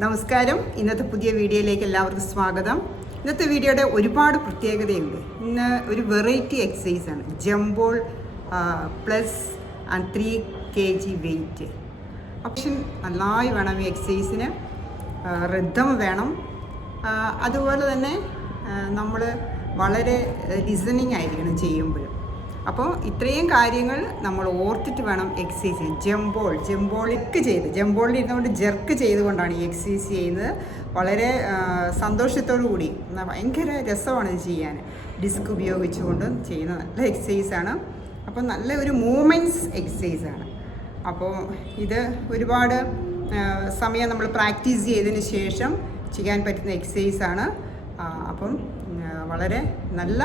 നമസ്കാരം. ഇന്നത്തെ പുതിയ വീഡിയോയിലേക്ക് എല്ലാവർക്കും സ്വാഗതം. ഇന്നത്തെ വീഡിയോയുടെ ഒരുപാട് പ്രത്യേകതയുണ്ട്. ഇന്ന് ഒരു വെറൈറ്റി എക്സസൈസ് ആണ്. ജംബോൾ plus three K G weight option നന്നായി വേണം ഈ എക്സസൈസിന് റിദ്ധം വേണം. അതുപോലെ തന്നെ നമ്മൾ വളരെ ലിസണിങ് ആയിരിക്കണം ചെയ്യുമ്പോഴും. അപ്പോൾ ഇത്രയും കാര്യങ്ങൾ നമ്മൾ ഓർത്തിട്ട് വേണം എക്സസൈസ് ചെയ്യാൻ. ജംബോൾ ജംബോളിക്ക് ചെയ്ത്. ജംബോളിൽ ഇരുന്നുകൊണ്ട് ജെർക്ക് ചെയ്തുകൊണ്ടാണ് ഈ എക്സസൈസ് ചെയ്യുന്നത്. വളരെ സന്തോഷത്തോടു കൂടി. ഭയങ്കര രസമാണ് ഇത് ചെയ്യാൻ. ഡിസ്ക് ഉപയോഗിച്ചുകൊണ്ട് ചെയ്യുന്ന നല്ല എക്സസൈസാണ് അപ്പോൾ നല്ല ഒരു മൂമെന്റ്സ് എക്സസൈസാണ് അപ്പോൾ ഇത് ഒരുപാട് സമയം നമ്മൾ പ്രാക്ടീസ് ചെയ്തതിന് ശേഷം ചെയ്യാൻ പറ്റുന്ന എക്സസൈസാണ് അപ്പം വളരെ നല്ല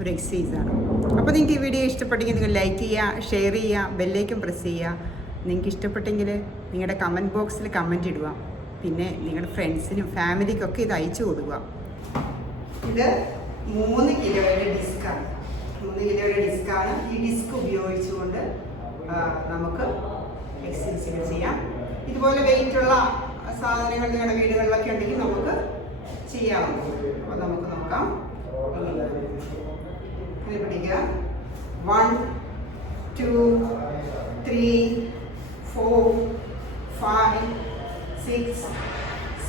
ഒരു എക്സസൈസാണ് അപ്പോൾ നിങ്ങൾക്ക് ഈ വീഡിയോ ഇഷ്ടപ്പെട്ടെങ്കിൽ നിങ്ങൾ ലൈക്ക് ചെയ്യുക ഷെയർ ചെയ്യുക ബെല്ലേക്കും പ്രസ് ചെയ്യുക. നിങ്ങൾക്ക് ഇഷ്ടപ്പെട്ടെങ്കിൽ നിങ്ങളുടെ കമന്റ് ബോക്സിൽ കമന്റ് ഇടുക. പിന്നെ നിങ്ങളുടെ ഫ്രണ്ട്സിനും ഫാമിലിക്കൊക്കെ ഇത് അയച്ചു കൊടുക്കുക. ഇത് മൂന്ന് കിലോയുടെ ഡിസ്ക്കാണ് മൂന്ന് കിലോയുടെ ഡിസ്ക്കാണ് ഈ ഡിസ്ക് ഉപയോഗിച്ചുകൊണ്ട് നമുക്ക് എക്സസൈസുകൾ ചെയ്യാം. ഇതുപോലെ വെയിറ്റ് ഉള്ള സാധനങ്ങൾ നിങ്ങളുടെ വീടുകളിലൊക്കെ ഉണ്ടെങ്കിൽ നമുക്ക് ചെയ്യാവുന്നതാണ്. അപ്പോൾ നമുക്ക് നോക്കാം. ഇങ്ങനെ പിടിക്കുക one two three four five six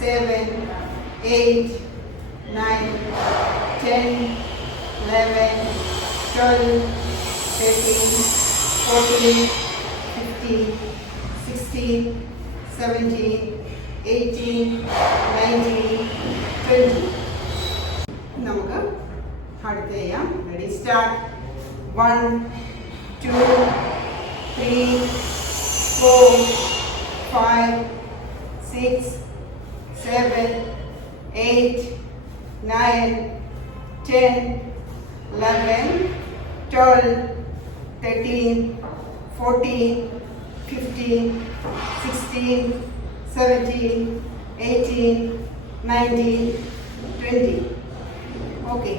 seven eight nine, ten, eleven, twelve, thirteen, fourteen, fifteen, sixteen, seventeen, eighteen, nineteen, twenty. നമുക്ക് അടുത്ത് ചെയ്യാം ready start one two three four five six seven, eight, nine, ten, eleven, twelve, thirteen, fourteen, fifteen, sixteen, seventeen, eighteen, nineteen, twenty. Okay.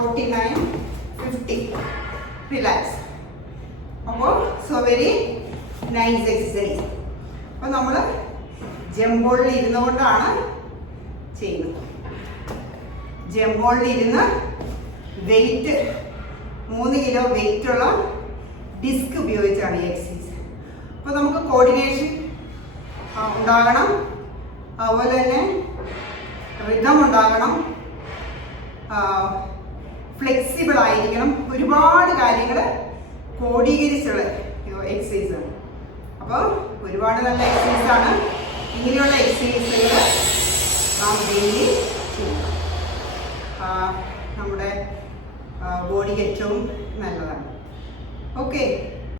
forty-nine, fifty. Relax. അപ്പോൾ so very nice exercise അപ്പോൾ നമ്മൾ ജംബോളിൽ ഇരുന്നുകൊണ്ടാണ് ചെയ്യുന്നത്. ജംബോളിൽ ഇരുന്ന് wait മൂന്ന് kilo വെയിറ്റുള്ള disk ഉപയോഗിച്ചാണ് ഈ exercise അപ്പോൾ നമുക്ക് കോർഡിനേഷൻ ഉണ്ടാകണം. അതുപോലെ തന്നെ റിതം ഉണ്ടാകണം. ഫ്ലെക്സിബിൾ ആയിരിക്കണം. ഒരുപാട് കാര്യങ്ങൾ കോടീകരിച്ചുള്ള ആണ്. അപ്പോൾ ഒരുപാട് നല്ല എക്സസൈസ് ആണ്. ഇങ്ങനെയുള്ള എക്സസൈസുകൾ നാം ഡെയിലി ചെയ്യണം. നമ്മുടെ ബോഡിക്ക് ഏറ്റവും നല്ലതാണ്. ഓക്കെ